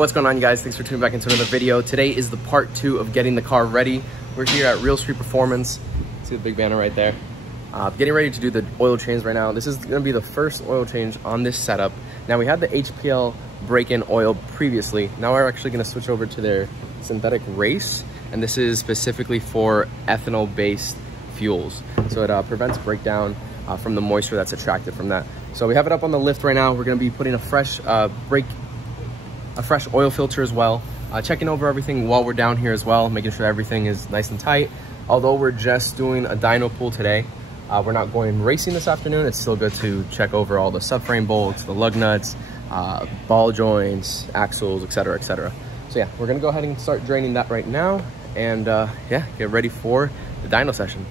What's going on, you guys? Thanks for tuning back into another video. Today is the part 2 of getting the car ready. We're here at Real Street Performance. See the big banner right there. Getting ready to do the oil change right now. This is going to be the first oil change on this setup. Now, we had the HPL break-in oil previously. Now we're actually going to switch over to their synthetic race, and this is specifically for ethanol-based fuels. So it prevents breakdown from the moisture that's attracted from that. So we have it up on the lift right now. We're going to be putting a fresh fresh oil filter as well. Checking over everything while we're down here as well, making sure everything is nice and tight. Although we're just doing a dyno pull today, we're not going racing this afternoon. It's still good to check over all the subframe bolts, the lug nuts, ball joints, axles, etc., etc. So yeah, we're gonna go ahead and start draining that right now, and yeah, get ready for the dyno session.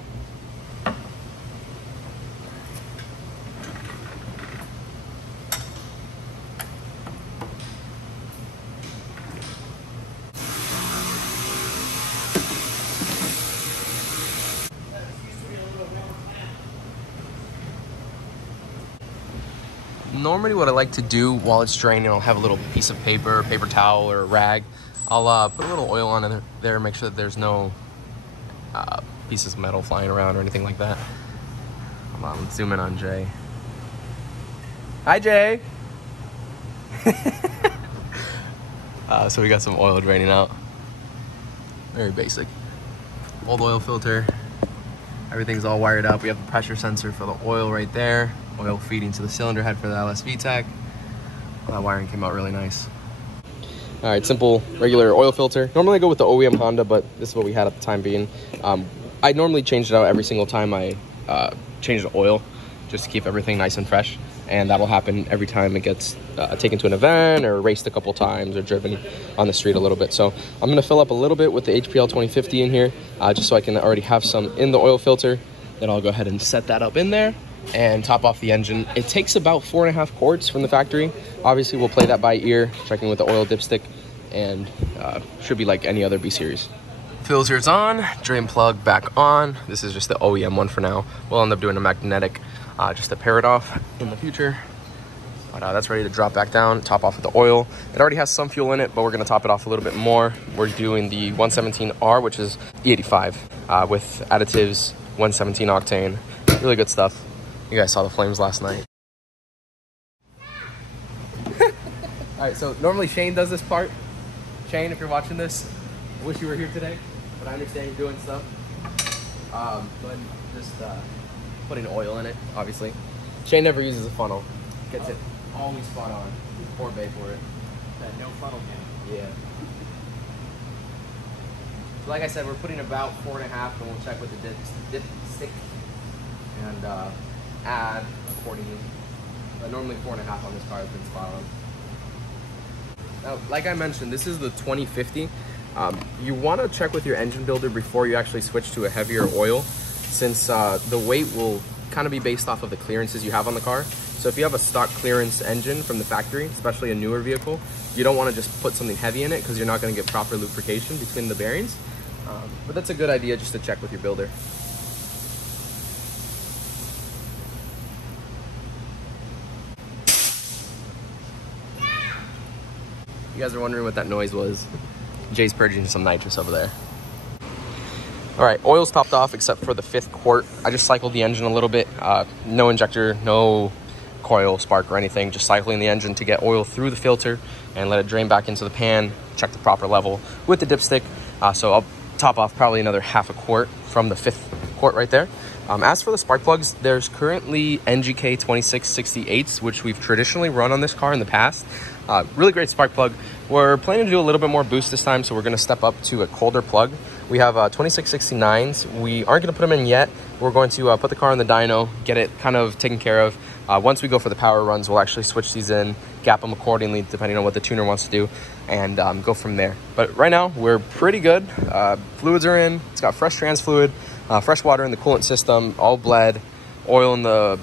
Normally what I like to do while it's draining, I'll have a little piece of paper towel, or a rag. I'll put a little oil on there, make sure that there's no pieces of metal flying around or anything like that. Come on, let's zoom in on Jay. Hi, Jay. So we got some oil draining out. Very basic. Old oil filter. Everything's all wired up. We have the pressure sensor for the oil right there. Oil feeding to the cylinder head for the LSV tech. Well, that wiring came out really nice. All right, simple, regular oil filter. Normally I go with the OEM Honda, but this is what we had at the time being. I normally change it out every single time I change the oil, just to keep everything nice and fresh. And that'll happen every time it gets taken to an event or raced a couple times or driven on the street a little bit. So I'm gonna fill up a little bit with the HPL 2050 in here, just so I can already have some in the oil filter. Then I'll go ahead and set that up in there and top off the engine. It takes about 4.5 quarts from the factory. Obviously, we'll play that by ear, checking with the oil dipstick, and should be like any other B-Series. Filter's on, drain plug back on. This is just the OEM one for now. We'll end up doing a magnetic just to pair it off in the future. But that's ready to drop back down, top off with the oil. It already has some fuel in it, but we're gonna top it off a little bit more. We're doing the 117R, which is E85 with additives, 117 octane, really good stuff. You guys saw the flames last night. All right, so normally Shane does this part. Shane, if you're watching this, I wish you were here today, but I understand you're doing stuff. But just putting oil in it, obviously. Shane never uses a funnel. Gets it always spot on. Poor babe for it. That no funnel can. Yeah. So like I said, we're putting about 4.5, and we'll check with the dipstick and add accordingly. But normally 4.5 on this car has been spot on. Now, like I mentioned, this is the 2050. You want to check with your engine builder before you actually switch to a heavier oil, since the weight will kind of be based off of the clearances you have on the car. So if you have a stock clearance engine from the factory, especially a newer vehicle, you don't want to just put something heavy in it, because you're not going to get proper lubrication between the bearings. But that's a good idea just to check with your builder. You guys are wondering what that noise was. Jay's purging some nitrous over there. All right, oil's topped off except for the 5th quart. I just cycled the engine a little bit. No injector, no coil, spark, or anything. Just cycling the engine to get oil through the filter and let it drain back into the pan, check the proper level with the dipstick. So I'll top off probably another 1/2 quart from the 5th quart right there. As for the spark plugs, there's currently NGK 2668s, which we've traditionally run on this car in the past. Really great spark plug. We're planning to do a little bit more boost this time, so we're going to step up to a colder plug. We have 2669s. We aren't going to put them in yet. We're going to put the car in the dyno, get it kind of taken care of. Once we go for the power runs, we'll actually switch these in, gap them accordingly depending on what the tuner wants to do, and go from there. But right now, we're pretty good. Fluids are in. It's got fresh trans fluid, fresh water in the coolant system, all bled, oil in the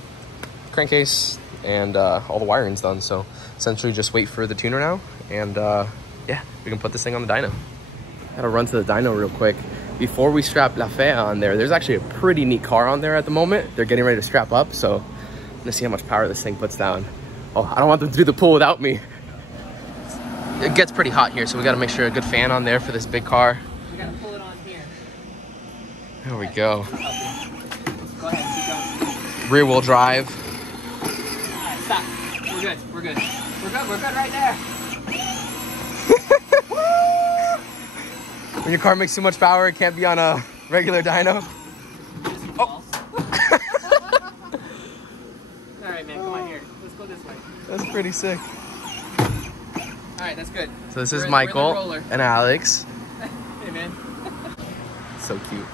crankcase, and all the wiring's done. So essentially just wait for the tuner now, and yeah, we can put this thing on the dyno. Gotta run to the dyno real quick. Before we strap La Fea on there's actually a pretty neat car on there at the moment. They're getting ready to strap up, so let's see how much power this thing puts down. Oh, I don't want them to do the pull without me. it gets pretty hot here, so we got to make sure a good fan on there for this big car. We gotta pull it on here. There we go. Go ahead, keep going. Rear wheel drive. Alright, stop. We're good. We're good. We're good. We're good right there. When your car makes too much power, it can't be on a regular dyno. Oh. Alright, man, come on here. Let's go this way. That's pretty sick. Alright, that's good. So this is Michael and Alex. Hey, man. So cute.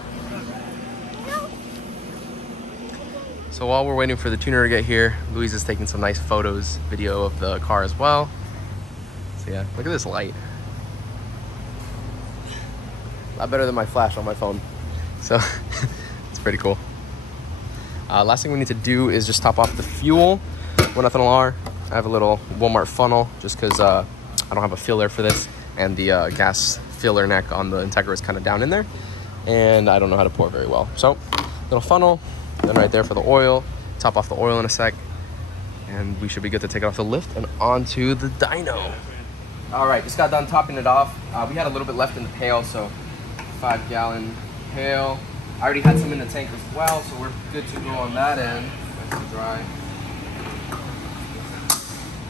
So while we're waiting for the tuner to get here, Louise is taking some nice photos, video of the car as well. So yeah, look at this light. A lot better than my flash on my phone. So it's pretty cool. Last thing we need to do is just top off the fuel. 1-ethanol R. I have a little Walmart funnel just because I don't have a filler for this, and the gas filler neck on the Integra is kind of down in there, and I don't know how to pour very well. So little funnel, then right there for the oil. Top off the oil in a sec, and we should be good to take it off the lift and onto the dyno. All right, just got done topping it off. We had a little bit left in the pail, so 5-gallon pail. I already had some in the tank as well, so we're good to go on that end. Nice and dry.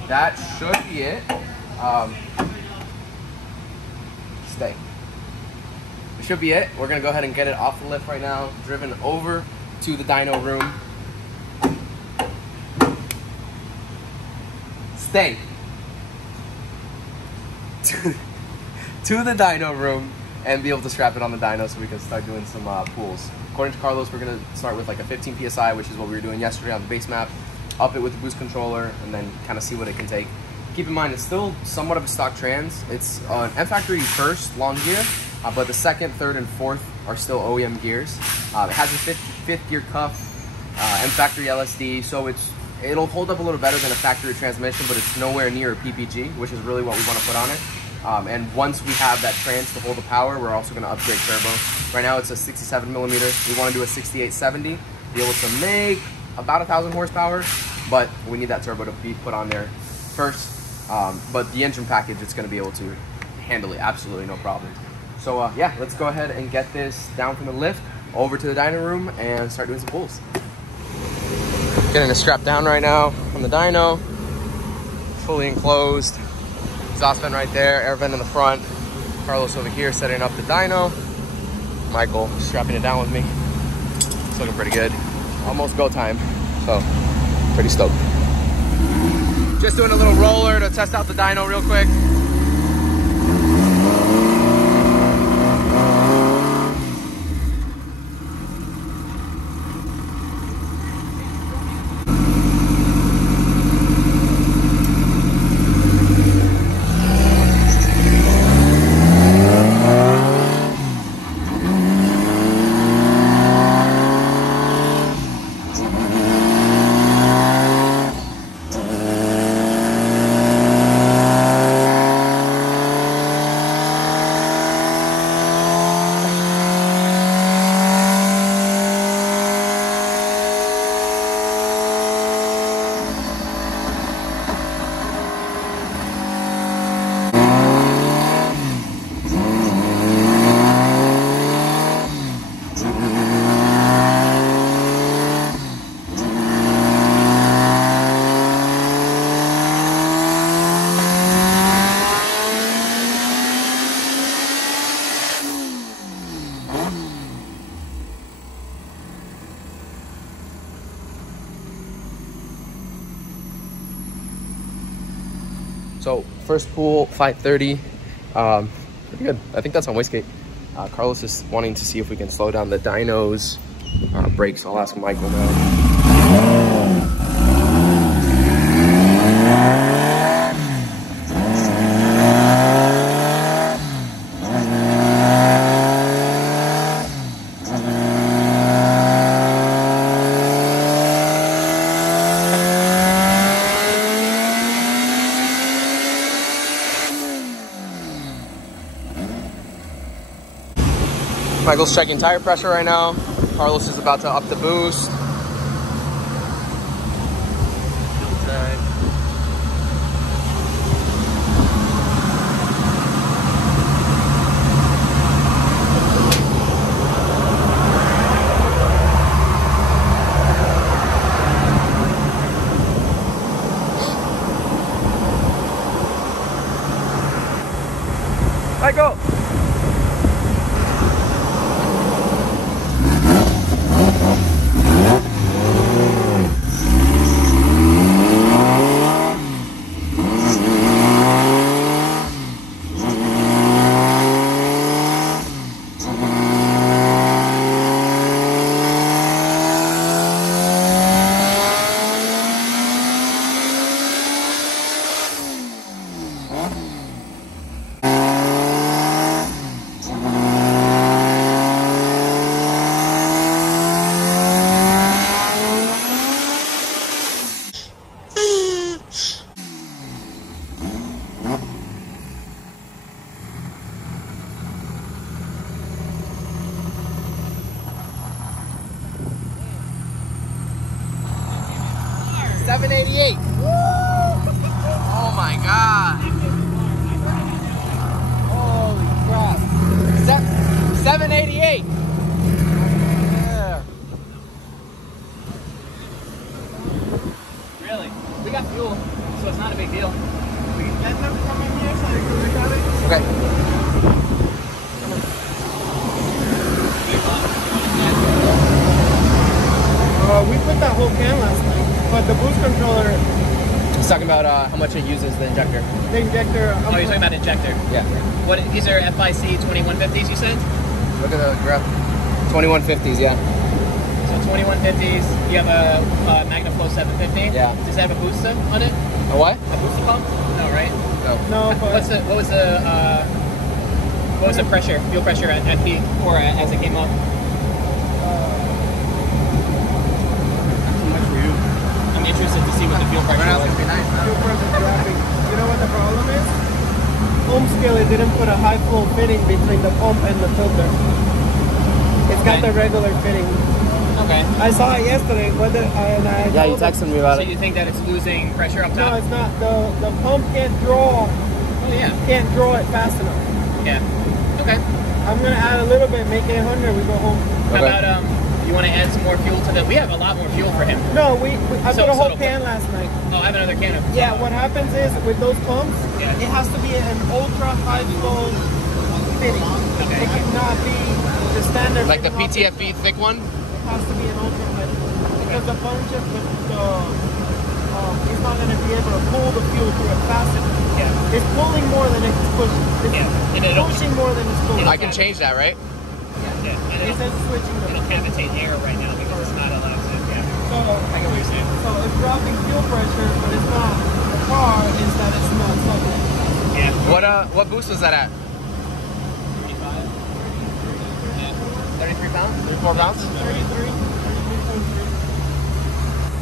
That should be it. Stay. It should be it. We're gonna go ahead and get it off the lift right now, driven over to the dyno room. Stay. To the dyno room and be able to strap it on the dyno so we can start doing some pulls. According to Carlos, we're gonna start with like a 15 PSI, which is what we were doing yesterday on the base map, up it with the boost controller, and then kind of see what it can take. Keep in mind, it's still somewhat of a stock trans. It's an M Factory first long gear, but the second, third, and fourth are still OEM gears. It has a fifth gear cuff, M Factory LSD, so it'll hold up a little better than a factory transmission, but it's nowhere near a PPG, which is really what we want to put on it. And once we have that trans to hold the power, we're also going to upgrade turbo. Right now it's a 67 millimeter. We want to do a 6870, be able to make about 1,000 horsepower, but we need that turbo to be put on there first. But the engine package, it's going to be able to handle it absolutely no problem. So yeah, let's go ahead and get this down from the lift over to the dyno room and start doing some pulls. Getting it strapped down right now on the dyno, fully enclosed. Exhaust vent right there, air vent in the front. Carlos over here setting up the dyno. Michael strapping it down with me. It's looking pretty good. Almost go time, so pretty stoked. Just doing a little roller to test out the dyno real quick. So first pull, 530, pretty good. I think that's on wastegate. Carlos is wanting to see if we can slow down the dyno's brakes. I'll ask Michael now. Michael's checking tire pressure right now. Carlos is about to up the boost. took that whole can last night, but the boost controller. He's talking about how much it uses the injector. The injector. Oh, you're talking about injector. Yeah. What? These are FIC 2150s, you said? Look at the graph. 2150s, yeah. So 2150s. You have a MagnaFlow 750. Yeah. Does it have a booster on it? A what? A booster pump? No, right? No, but What was the pressure? Fuel pressure at peak or as it came up? I'm interested to see what the fuel pressure was. fuel pressure dropping. You know what the problem is? Home scale, it didn't put a high flow fitting between the pump and the filter. It's got the regular fitting. Okay. I saw it yesterday, but Yeah, you texted me about So it. you think that it's losing pressure up No, top? it's not. The pump can't draw. Oh yeah. Can't draw it fast enough. Yeah. Okay. I'm gonna add a little bit, make it 100. We go home. How Okay. about you want to add some more fuel to the? We have a lot more fuel for him. No, I So- put a so whole it'll can last night. Oh, I have another can of. Yeah, what happens is with those pumps, Yeah. it has to be an ultra high flow fitting. Okay. It cannot be the standard. Like the fitting. PTFE thick one? It has to be an ultra high flow. Because the function, it's not going to be able to pull the fuel through it fast enough. Yeah. It's pulling more than it's pushing. It's Yeah. And it'll. pushing more than it's pulling. I can change that, right? Yeah. And It it'll, says switching the it'll cavitate air right now because it's not allowed to. Yeah. So, I get what you're saying. so it's dropping fuel pressure, but it's not. The car is that it's not sucking. Yeah. What boost was that at? 35. Yeah. 33 pounds? 34 pounds? 33.3.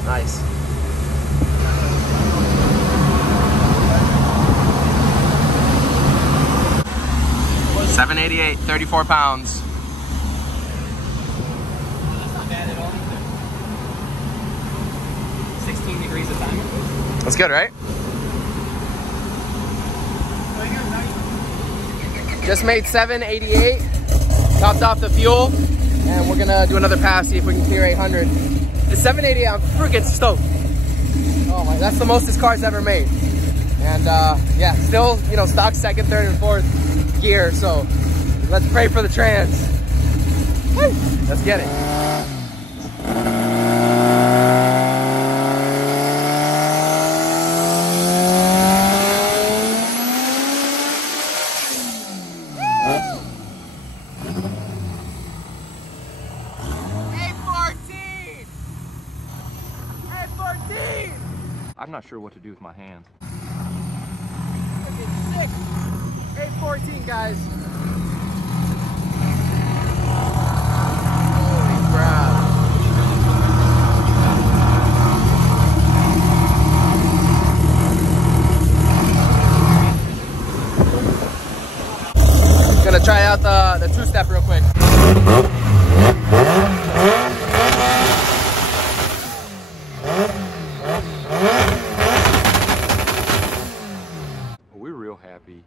Nice. $788, 34 pounds. That's not bad at all. 16 degrees of time. That's good, right? Just made 788. Topped off the fuel. And we're gonna do another pass, see if we can clear 800. It's 788, I'm freaking stoked. Oh my, that's the most this car's ever made. And yeah, still, you know, stock second, third, and fourth gear. So let's pray for the trans. Woo! Let's get it. I'm not sure what to do with my hands. Freaking sick. 814, guys. Holy crap. Gonna try out the two-step real quick. We're real happy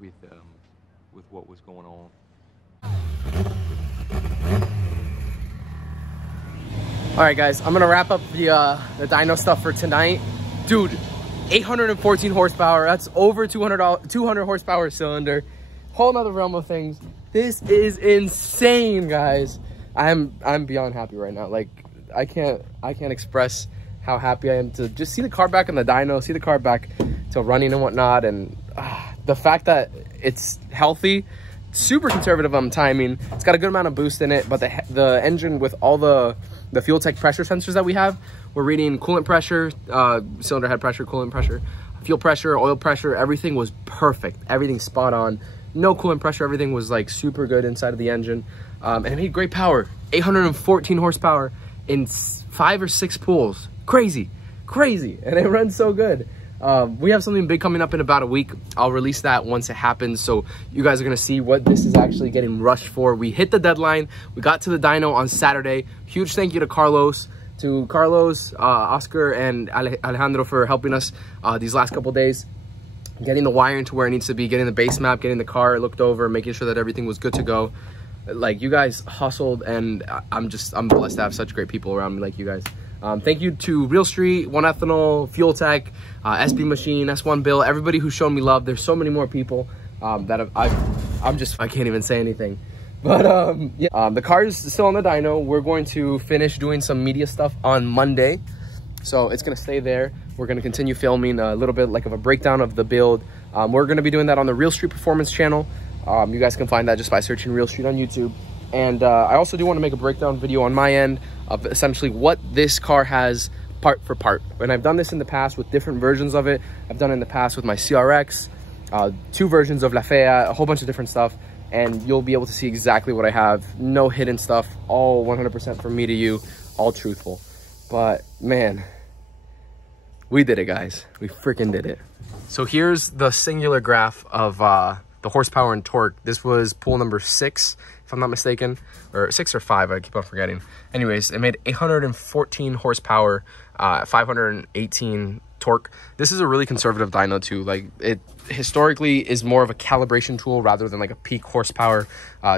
with what was going on. All right, guys, I'm gonna wrap up the dyno stuff for tonight. Dude, 814 horsepower. That's over 200 horsepower cylinder. Whole nother realm of things. This is insane, guys. I'm beyond happy right now. Like, I can't express how happy I am to just see the car back on the dyno, see the car back to running and whatnot, and the fact that it's healthy, super conservative on timing. It's got a good amount of boost in it, but the engine with all the fuel tech pressure sensors that we have, we're reading coolant pressure, cylinder head pressure, coolant pressure, fuel pressure, oil pressure. Everything was perfect. Everything's spot on. No coolant pressure. Everything was like super good inside of the engine, and it made great power. 814 horsepower in 5 or 6 pools. Crazy, and it runs so good. We have something big coming up in about a week. I'll release that once it happens, so you guys are gonna see what this is actually getting rushed for. We hit the deadline. We got to the dyno on Saturday. Huge thank you to Carlos, Oscar, and Alejandro for helping us these last couple days, getting the wiring to where it needs to be, getting the base map, getting the car looked over, making sure that everything was good to go. Like, you guys hustled, and I'm blessed to have such great people around me like you guys. Thank you to Real Street, One Ethanol, Fuel Tech, SB Machine, S1 Bill, everybody who's shown me love. There's so many more people that I can't even say anything. But yeah, the car is still on the dyno. We're going to finish doing some media stuff on Monday, so it's gonna stay there. We're gonna continue filming a little bit like of a breakdown of the build. We're gonna be doing that on the Real Street Performance channel. You guys can find that just by searching Real Street on YouTube. And I also do want to make a breakdown video on my end of essentially what this car has part for part. And I've done this in the past with different versions of it. I've done it in the past with my CRX, 2 versions of La Fea, a whole bunch of different stuff. And you'll be able to see exactly what I have. No hidden stuff, all 100% from me to you, all truthful. But man, we did it, guys. We freaking did it. So here's the singular graph of the horsepower and torque. This was pool number 6, if I'm not mistaken, or 6 or 5, I keep on forgetting. Anyways, it made 814 horsepower, 518 torque. This is a really conservative dyno too. Like, it historically is more of a calibration tool rather than like a peak horsepower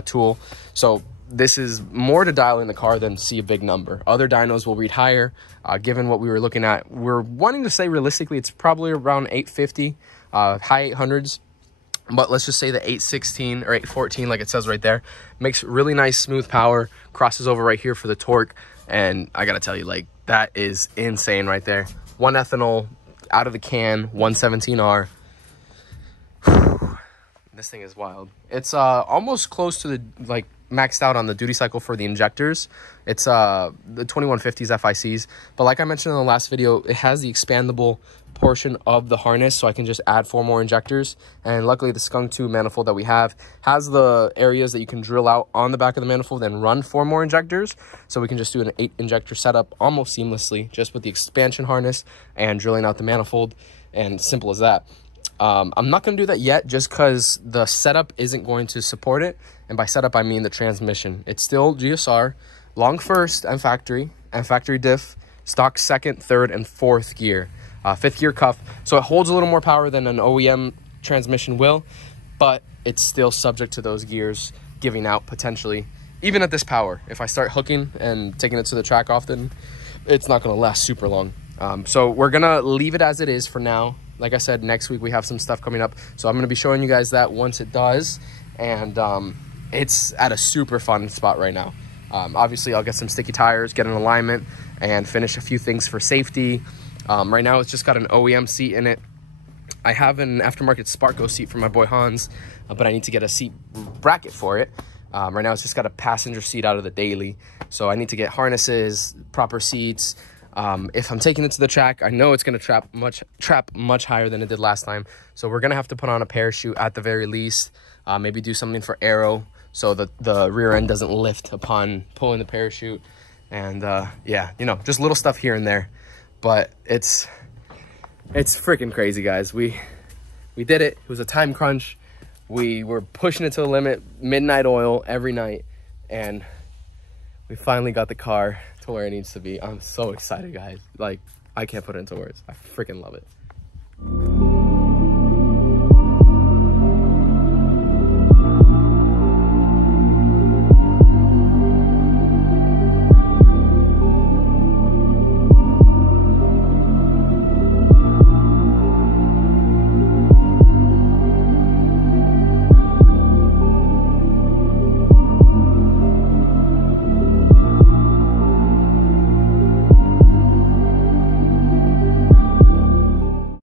tool. So this is more to dial in the car than see a big number. Other dynos will read higher. Given what we were looking at, we're wanting to say realistically it's probably around 850, high 800s. But let's just say the 816 or 814, like it says right there, makes really nice smooth power, crosses over right here for the torque. And I gotta tell you, like, that is insane right there. 1 ethanol out of the can, 117R. This thing is wild. It's almost close to the, like, maxed out on the duty cycle for the injectors. It's the 2150s FICs. But like I mentioned in the last video, it has the expandable portion of the harness, so I can just add 4 more injectors. And luckily the Skunk 2 manifold that we have has the areas that you can drill out on the back of the manifold and run 4 more injectors, so we can just do an 8 injector setup almost seamlessly just with the expansion harness and drilling out the manifold, and simple as that. I'm not going to do that yet just because the setup isn't going to support it, and by setup I mean the transmission. It's still GSR, long first and factory diff, stock 2nd, 3rd, and 4th gear. 5th gear cuff, so it holds a little more power than an OEM transmission will, but it's still subject to those gears giving out potentially, even at this power. If I start hooking and taking it to the track often, it's not going to last super long. So we're going to leave it as it is for now. Like I said, next week we have some stuff coming up, so I'm going to be showing you guys that once it does, and it's at a super fun spot right now. Obviously, I'll get some sticky tires, get an alignment, and finish a few things for safety. Right now, it's just got an OEM seat in it. I have an aftermarket Sparco seat for my boy Hans, but I need to get a seat bracket for it. Right now, it's just got a passenger seat out of the daily, so I need to get harnesses, proper seats. If I'm taking it to the track, I know it's going to trap much higher than it did last time, so we're going to have to put on a parachute at the very least. Maybe do something for aero so that the rear end doesn't lift upon pulling the parachute. And yeah, you know, just little stuff here and there. But it's freaking crazy, guys. We did it. It was a time crunch. We were pushing it to the limit, midnight oil every night, and we finally got the car to where it needs to be. I'm so excited, guys. Like, I can't put it into words. I freaking love it.